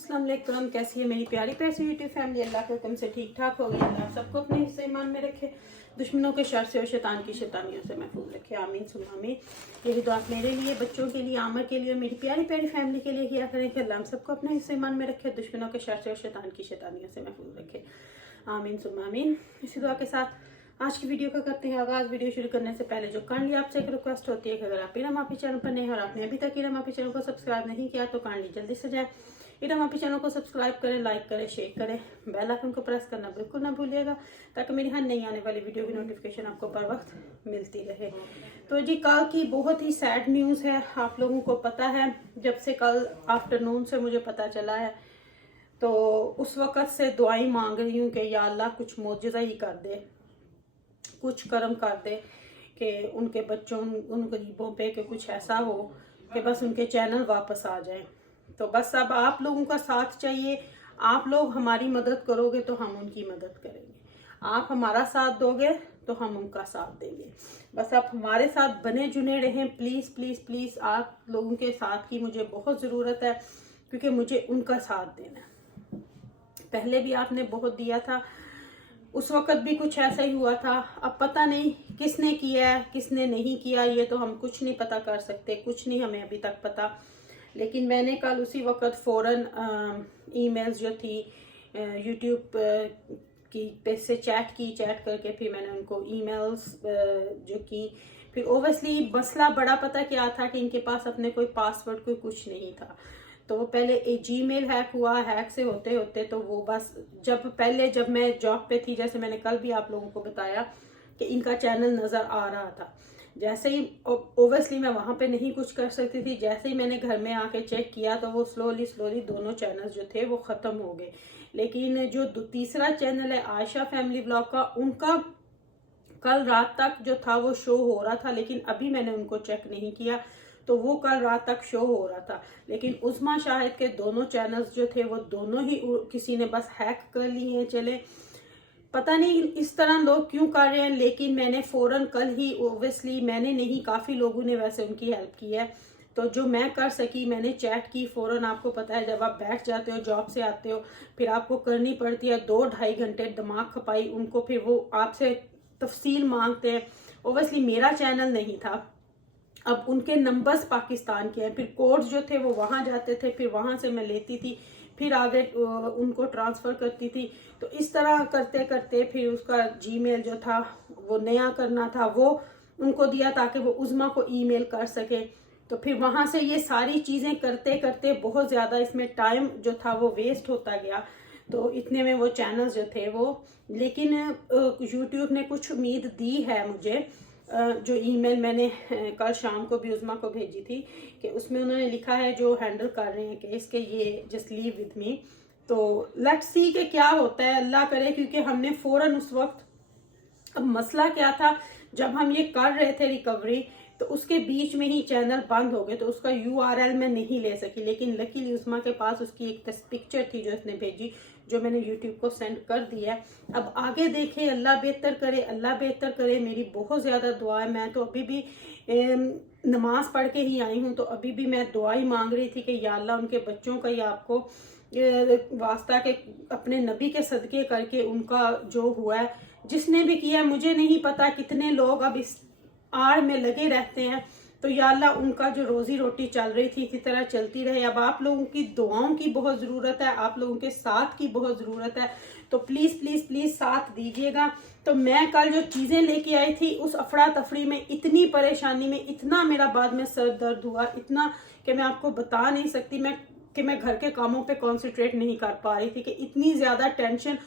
अस्सलाम वालेकुम। कैसी है मेरी प्यारी पैसी यूट्यूब फैमिली? अल्लाह के हुक्म से ठीक ठाक हो गई। अल्लाह सबको अपने हिस्से ईमान में रखे, दुश्मनों के शर से और शैतान की शैतानियों से महफूज रखे। आमीन सुम्मा आमीन। यही दुआ मेरे लिए, बच्चों के लिए, आमर के लिए और मेरी प्यारी प्यारी फैमिली के लिए किया करें कि अल्लाह हम सबको अपने हिस्से ईमान में रखे, दुश्मनों के शर से और शैतान की शैतानियों से महफूज रखे। आमीन सुम्मा आमीन। इसी दुआ के साथ आज की वीडियो का करते हैं आगाज। वीडियो शुरू करने से पहले जो काइंडली आपसे एक रिक्वेस्ट होती है कि अगर आप इरम आपी चैनल पर नए हैं और आपने अभी तक इरम आपी चैनल को सब्सक्राइब नहीं किया तो काइंडली जल्दी से जाए इरम आपी चैनल को सब्सक्राइब करें, लाइक करें, शेयर करें, बेल आइकन को प्रेस करना बिल्कुल ना भूलिएगा ताकि मेरी हर नई आने वाली वीडियो की नोटिफिकेशन आपको बर वक्त मिलती रहे। तो जी कल की बहुत ही सैड न्यूज़ है। आप लोगों को पता है, जब से कल आफ्टरनून से मुझे पता चला है तो उस वक़्त से दुआएं मांग रही हूँ कि या अल्लाह कुछ मौजज़ा ही कर दे, कुछ कर्म कर दे कि उनके बच्चों, उन गरीबों पे कि कुछ ऐसा हो कि बस उनके चैनल वापस आ जाएं। तो बस अब आप लोगों का साथ चाहिए। आप लोग हमारी मदद करोगे तो हम उनकी मदद करेंगे, आप हमारा साथ दोगे तो हम उनका साथ देंगे। बस आप हमारे साथ बने जुने रहें प्लीज़ प्लीज़ प्लीज़। आप लोगों के साथ की मुझे बहुत ज़रूरत है क्योंकि मुझे उनका साथ देना है। पहले भी आपने बहुत दिया था, उस वक़्त भी कुछ ऐसा ही हुआ था। अब पता नहीं किसने किया है किसने नहीं किया, ये तो हम कुछ नहीं पता कर सकते, कुछ नहीं हमें अभी तक पता। लेकिन मैंने कल उसी वक़्त फ़ौरन ईमेल्स जो थी यूट्यूब की पे से चैट करके फिर मैंने उनको ईमेल्स जो की। फिर ओबियसली मसला बड़ा पता क्या था कि इनके पास अपने कोई पासवर्ड कोई कुछ नहीं था। तो वो पहले एक जीमेल हैक हुआ, हैक से होते होते तो वो बस जब मैं जॉब पे थी, जैसे मैंने कल भी आप लोगों को बताया कि इनका चैनल नज़र आ रहा था। जैसे ही ओबियसली मैं वहाँ पे नहीं कुछ कर सकती थी, जैसे ही मैंने घर में आके चेक किया तो वो स्लोली दोनों चैनल जो थे वो ख़त्म हो गए। लेकिन जो तीसरा चैनल है आयशा फैमिली ब्लॉग का, उनका कल रात तक जो था वो शो हो रहा था, लेकिन अभी मैंने उनको चेक नहीं किया तो वो कल रात तक शो हो रहा था। लेकिन उस्मा शाहिद के दोनों चैनल्स जो थे वो दोनों ही किसी ने बस हैक कर लिए हैं। चले पता नहीं इस तरह लोग क्यों कर रहे हैं, लेकिन मैंने फ़ौरन कल ही, ओबियसली मैंने नहीं, काफ़ी लोगों ने वैसे उनकी हेल्प की है, तो जो मैं कर सकी मैंने चैट की फ़ौरन। आपको पता है जब आप बैठ जाते हो, जॉब से आते हो, फिर आपको करनी पड़ती है 2-2.5 घंटे दिमाग खपाई उनको, फिर वो आपसे तफसील मांगते हैं। ओबियसली मेरा चैनल नहीं था, अब उनके नंबर्स पाकिस्तान के हैं, फिर कोड्स जो थे वो वहाँ जाते थे, फिर वहाँ से मैं लेती थी, फिर आगे उनको ट्रांसफ़र करती थी। तो इस तरह करते करते फिर उसका जीमेल जो था वो नया करना था, वो उनको दिया ताकि वो उज़्मा को ईमेल कर सके। तो फिर वहाँ से ये सारी चीज़ें करते करते बहुत ज़्यादा इसमें टाइम जो था वो वेस्ट होता गया। तो इतने में वो चैनल्स जो थे वो, लेकिन यूट्यूब ने कुछ उम्मीद दी है मुझे। जो ईमेल मैंने कल शाम को भी उज़्मा को भेजी थी कि उसमें उन्होंने लिखा है जो हैंडल कर रहे हैं केस के, ये जस्ट लीव विद मी। तो लेट्स सी कि क्या होता है, अल्लाह करे, क्योंकि हमने फ़ौरन उस वक्त, अब मसला क्या था, जब हम ये कर रहे थे रिकवरी तो उसके बीच में ही चैनल बंद हो गए तो उसका URL मैं नहीं ले सकी। लेकिन लकीली उस्मा के पास उसकी एक पिक्चर थी जो इसने भेजी, जो मैंने यूट्यूब को सेंड कर दिया है। अब आगे देखें, अल्लाह बेहतर करे, अल्लाह बेहतर करे। मेरी बहुत ज़्यादा दुआ है। मैं तो अभी भी नमाज पढ़ के ही आई हूँ, तो अभी भी मैं दुआ ही मांग रही थी कि या अल्लाह उनके बच्चों का या आपको वास्ता के अपने नबी के सदके करके उनका जो हुआ है, जिसने भी किया, मुझे नहीं पता कितने लोग अब इस आड़ में लगे रहते हैं, तो या अल्लाह उनका जो रोजी रोटी चल रही थी इसी तरह चलती रहे। अब आप लोगों की दुआओं की बहुत ज़रूरत है, आप लोगों के साथ की बहुत ज़रूरत है, तो प्लीज़ प्लीज़ प्लीज़ साथ दीजिएगा। तो मैं कल जो चीज़ें लेके आई थी उस अफरा तफरी में, इतनी परेशानी में, इतना मेरा बाद में सर दर्द हुआ, इतना कि मैं आपको बता नहीं सकती। मैं घर के कामों पे कॉन्सेंट्रेट नहीं कर पा रही थी कि इतनी ज़्यादा टेंशन।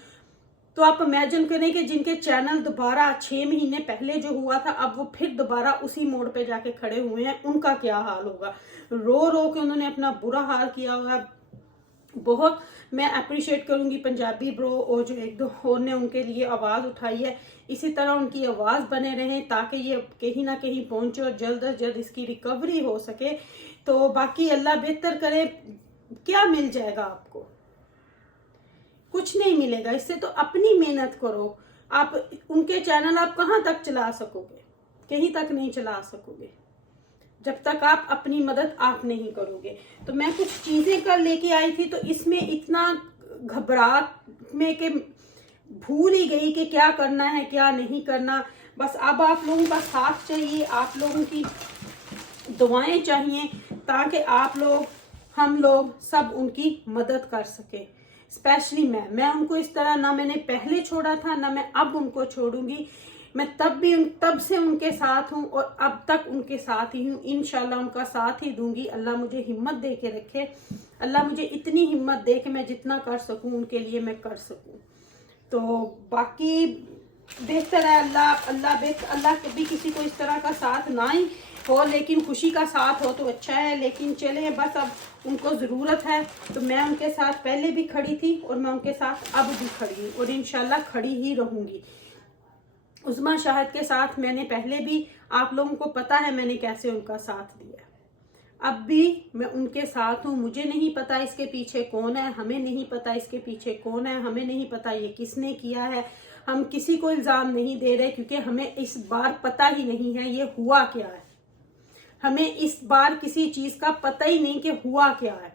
तो आप इमेजिन करें कि जिनके चैनल दोबारा 6 महीने पहले जो हुआ था, अब वो फिर दोबारा उसी मोड़ पे जाके खड़े हुए हैं, उनका क्या हाल होगा। रो रो के उन्होंने अपना बुरा हाल किया हुआ है। बहुत मैं अप्रिशिएट करूंगी पंजाबी ब्रो और जो एक दो और ने उनके लिए आवाज़ उठाई है, इसी तरह उनकी आवाज़ बने रहें ताकि ये कहीं ना कहीं पहुंचे और जल्द अज जल्द इसकी रिकवरी हो सके। तो बाकी अल्लाह बेहतर करे। क्या मिल जाएगा आपको? कुछ नहीं मिलेगा इससे, तो अपनी मेहनत करो। आप उनके चैनल आप कहाँ तक चला सकोगे? कहीं तक नहीं चला सकोगे। जब तक आप अपनी मदद आप नहीं करोगे। तो मैं कुछ चीजें कर लेके आई थी, तो इसमें इतना घबराहट में कि भूल ही गई कि क्या करना है क्या नहीं करना। बस अब आप लोगों का साथ चाहिए, आप लोगों की दुआएं चाहिए, ताकि आप लोग, हम लोग सब उनकी मदद कर सके। स्पेशली मैं उनको इस तरह ना मैंने पहले छोड़ा था, ना मैं अब उनको छोड़ूंगी। मैं तब से उनके साथ हूँ और अब तक उनके साथ ही हूँ। इंशाल्लाह उनका साथ ही दूंगी। अल्लाह मुझे हिम्मत दे के रखे, अल्लाह मुझे इतनी हिम्मत दे कि मैं जितना कर सकूँ उनके लिए मैं कर सकूँ। तो बाकी बेहतर है, अल्लाह कभी किसी को इस तरह का साथ ना ही हो, लेकिन खुशी का साथ हो तो अच्छा है। लेकिन चले, बस अब उनको ज़रूरत है, तो मैं उनके साथ पहले भी खड़ी थी और मैं उनके साथ अब भी खड़ी हूँ और इंशाल्लाह खड़ी ही रहूँगी। उस्मा शाहिद के साथ मैंने पहले भी, आप लोगों को पता है मैंने कैसे उनका साथ दिया, अब भी मैं उनके साथ हूँ। मुझे नहीं पता इसके पीछे कौन है, हमें नहीं पता इसके पीछे कौन है, हमें नहीं पता ये किसने किया है। हम किसी को इल्ज़ाम नहीं दे रहे, क्योंकि हमें इस बार पता ही नहीं है ये हुआ क्या है। हमें इस बार किसी चीज़ का पता ही नहीं कि हुआ क्या है।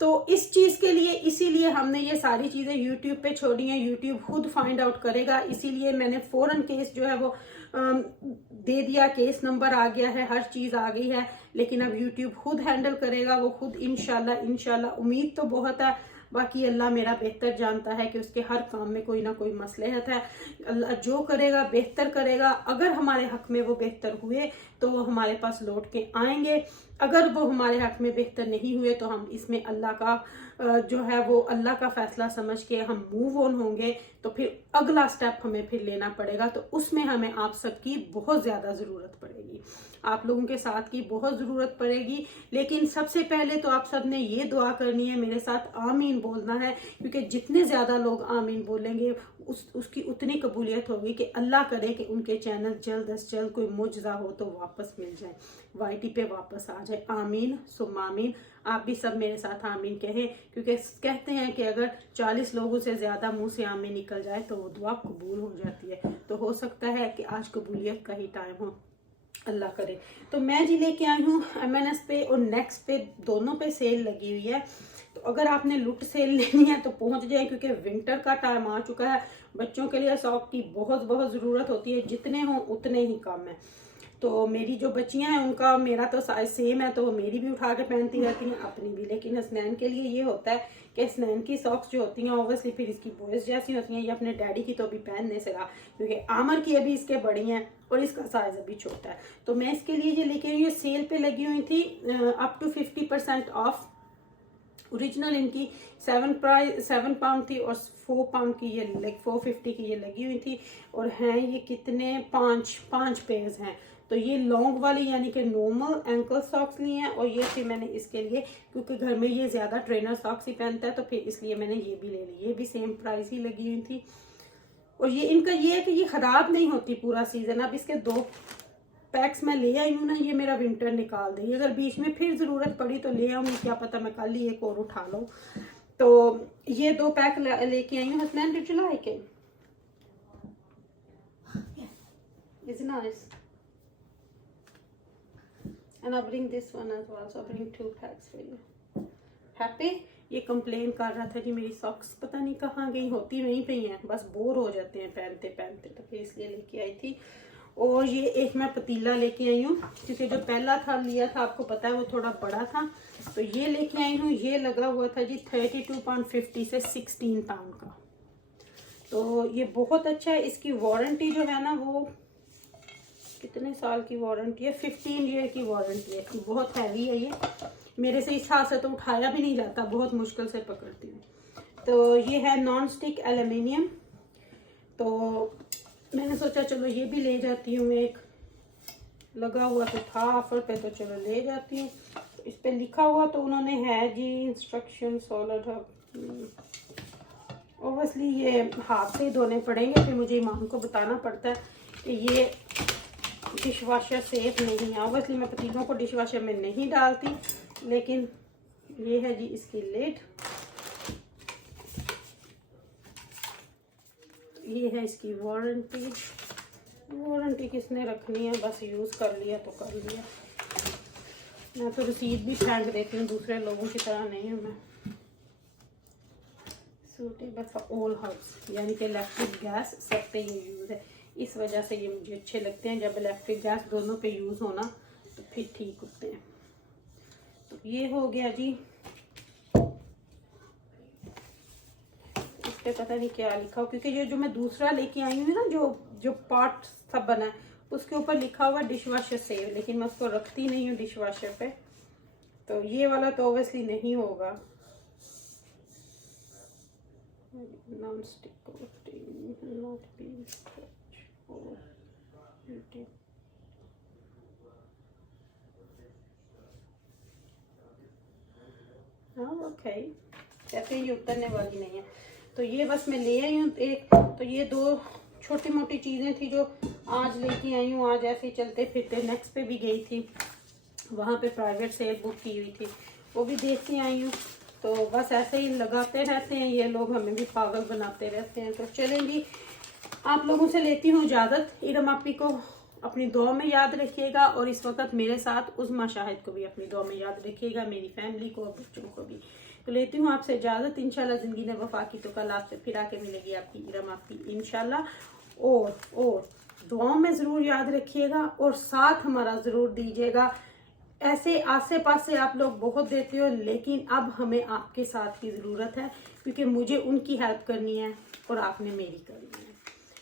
तो इस चीज़ के लिए, इसीलिए हमने ये सारी चीज़ें यूट्यूब पे छोड़ी हैं। यूट्यूब खुद फाइंड आउट करेगा, इसीलिए मैंने फौरन केस जो है वो दे दिया, केस नंबर आ गया है, हर चीज़ आ गई है। लेकिन अब यूट्यूब खुद हैंडल करेगा, वो खुद इंशाल्लाह। उम्मीद तो बहुत है, बाकी अल्लाह मेरा बेहतर जानता है कि उसके हर काम में कोई ना कोई मसलहत है। अल्लाह जो करेगा बेहतर करेगा। अगर हमारे हक में वो बेहतर हुए तो वो हमारे पास लौट के आएंगे, अगर वो हमारे हक में बेहतर नहीं हुए तो हम इसमें अल्लाह का जो है वो अल्लाह का फैसला समझ के हम मूव ऑन होंगे। तो फिर अगला स्टेप हमें फिर लेना पड़ेगा, तो उसमें हमें आप सबकी बहुत ज़्यादा ज़रूरत पड़ेगी, आप लोगों के साथ की बहुत ज़रूरत पड़ेगी। लेकिन सबसे पहले तो आप सब ने ये दुआ करनी है, मेरे साथ आमीन बोलना है, क्योंकि जितने ज़्यादा लोग आमीन बोलेंगे उसकी उतनी कबूलियत होगी कि अल्लाह करे कि उनके चैनल जल्द अज जल्द कोई मुजज़ा हो तो वापस मिल जाए, YT पे वापस आ जाए। आमीन सुम्मा आमीन। आप भी सब मेरे साथ आमीन कहें, क्योंकि कहते हैं कि अगर 40 लोगों से ज़्यादा मुंह से आमीन निकल जाए तो वो दुआ कबूल हो जाती है। तो हो सकता है कि आज कबूलियत का ही टाइम हो, अल्लाह करे। तो मैं जी लेके आई हूँ MNS पे और नेक्स्ट पे, दोनों पे सेल लगी हुई है। तो अगर आपने लुट सेल लेनी है तो पहुंच जाए, क्योंकि विंटर का टाइम आ चुका है। बच्चों के लिए सॉक की बहुत बहुत ज़रूरत होती है, जितने हों उतने ही कम है। तो मेरी जो बच्चियां हैं उनका मेरा तो साइज सेम है, तो वो मेरी भी उठा के पहनती रहती हैं, अपनी भी। लेकिन हसनैन के लिए ये होता है कि हसनैन की सॉक्स जो होती हैं ऑब्वियसली फिर इसकी बॉयज जैसी होती हैं, ये अपने डैडी की तो भी पहनने से रहा, क्योंकि आमर की अभी इसके बड़ी हैं और इसका साइज अभी छोटा है। तो मैं इसके लिए ये लेके आई हूँ, सेल पे लगी हुई थी, अप टू 50% ऑफ। ओरिजिनल इनकी 7 पाउंड थी और 4 पाउंड की ये 450 की ये लगी हुई थी। और हैं ये कितने, पांच पेयर्स हैं। तो ये लॉन्ग वाली यानी कि नॉर्मल एंकल सॉक्स ली हैं, और ये फिर मैंने इसके लिए, क्योंकि घर में ये ज़्यादा ट्रेनर सॉक्स ही पहनता है, तो फिर इसलिए मैंने ये भी ले ली। ये भी सेम प्राइस ही लगी हुई थी। और ये इनका ये है कि ये ख़राब नहीं होती पूरा सीज़न। अब इसके 2 पैक्स मैं ले आई हूँ ना, ये मेरा विंटर निकाल देगी। अगर बीच में फिर ज़रूरत पड़ी तो ले आऊँगी, क्या पता मैं कल ही एक और उठा लूँ। तो ये 2 पैक लेके आई हूँ। Hasnain did you like it? It's nice. And I'll bring this one as well. So I'll bring 2 packs for you. Happy? ये कंप्लेन कर रहा था कि मेरी सॉक्स पता नहीं कहाँ गई, होती वहीं पे ही हैं, बस बोर हो जाते हैं पहनते पहनते, तो फिर इसलिए लेके आई थी। और ये एक मैं पतीला लेके आई हूँ, क्योंकि जो पहला था लिया था आपको पता है वो थोड़ा बड़ा था, तो ये लेके आई हूँ। ये लगा हुआ था जी 32.50 से 16 पाउंड का। तो ये बहुत अच्छा है। इसकी वारंटी जो है ना वो कितने साल की वारंटी है, 15 ईयर की वारंटी है। बहुत हैवी है ये, मेरे से इस हाथ से तो उठाया भी नहीं जाता, बहुत मुश्किल से पकड़ती हूँ। तो ये है नॉन स्टिक एल्युमिनियम। तो मैंने सोचा चलो ये भी ले जाती हूँ, एक लगा हुआ तो था ऑफर पे, तो चलो ले जाती हूँ। तो इस पे लिखा हुआ तो उन्होंने है जी इंस्ट्रक्शन सॉलिड हब। ओबियसली ये हाथ से ही धोने पड़ेंगे, फिर मुझे इमाम को बताना पड़ता है कि ये डिश वॉशर सेफ नहीं है। ओबियसली मैं पतीलों को डिश वॉशर में नहीं डालती, लेकिन ये है जी इसकी लिड, ये है इसकी वारंटी। वारंटी किसने रखनी है, बस यूज़ कर लिया तो कर लिया। मैं तो रसीद भी फेंक देती हूँ, दूसरे लोगों की तरह नहीं हूँ मैं। सूटेबल फॉर ऑल हाउस, यानी कि इलेक्ट्रिक गैस सब पे ये यूज़ है। इस वजह से ये मुझे अच्छे लगते हैं। जब इलेक्ट्रिक गैस दोनों पे यूज़ होना तो फिर ठीक होते हैं। तो ये हो गया जी। इस पे पता नहीं क्या लिखा हो, क्योंकि ये जो मैं दूसरा लेके आई हूँ ना, जो पार्ट सब बना है, उसके ऊपर लिखा हुआ डिश वॉशर सेव, लेकिन मैं उसको रखती नहीं हूँ डिश वॉशर पे, तो ये वाला तो ऑब्वियसली नहीं होगा। Non stick coating, not be scratch और यूट्यूब। हाँ ओके, कहते ये उतरने वाली नहीं है। तो ये बस मैं ले आई हूँ एक। तो ये दो छोटी मोटी चीज़ें थी जो आज लेके आई हूँ। आज ऐसे ही चलते फिरते नेक्स्ट पे भी गई थी, वहाँ पे प्राइवेट सेल बुक की हुई थी, वो भी देख के आई हूँ। तो बस ऐसे ही लगाते रहते हैं ये लोग, हमें भी पागल बनाते रहते हैं। तो चलें जी, आप लोगों से लेती हूँ इजाज़त। इरम आपी को अपनी दुआ में याद रखिएगा, और इस वक्त मेरे साथ उज़मा शाहिद को भी अपनी दुआ में याद रखिएगा, मेरी फैमिली को और बच्चों को भी। तो लेती हूँ आपसे इजाज़त। इंशाल्लाह ज़िंदगी ने वफा की तो कल आपसे फिर आके मिलेगी आपकी इरम आपी इंशाल्लाह। और दुआओं में ज़रूर याद रखिएगा और साथ हमारा ज़रूर दीजिएगा। ऐसे आसे पासे आप लोग बहुत देते हो, लेकिन अब हमें आपके साथ की ज़रूरत है, क्योंकि मुझे उनकी हेल्प करनी है और आपने मेरी करनी है।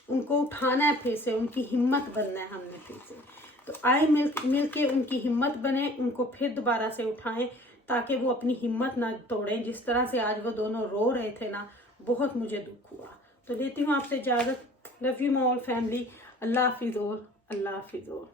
उनको उठाना है फिर से, उनकी हिम्मत बनना है हमने फिर से। तो आए मिल के उनकी हिम्मत बने, उनको फिर दोबारा से उठाएं, ताकि वो अपनी हिम्मत ना तोड़ें। जिस तरह से आज वो दोनों रो रहे थे ना, बहुत मुझे दुख हुआ। तो लेती हूँ आपसे इजाज़त। Love you my all family. Allah हाफिज़ और अल्लाह हाफिज़ और।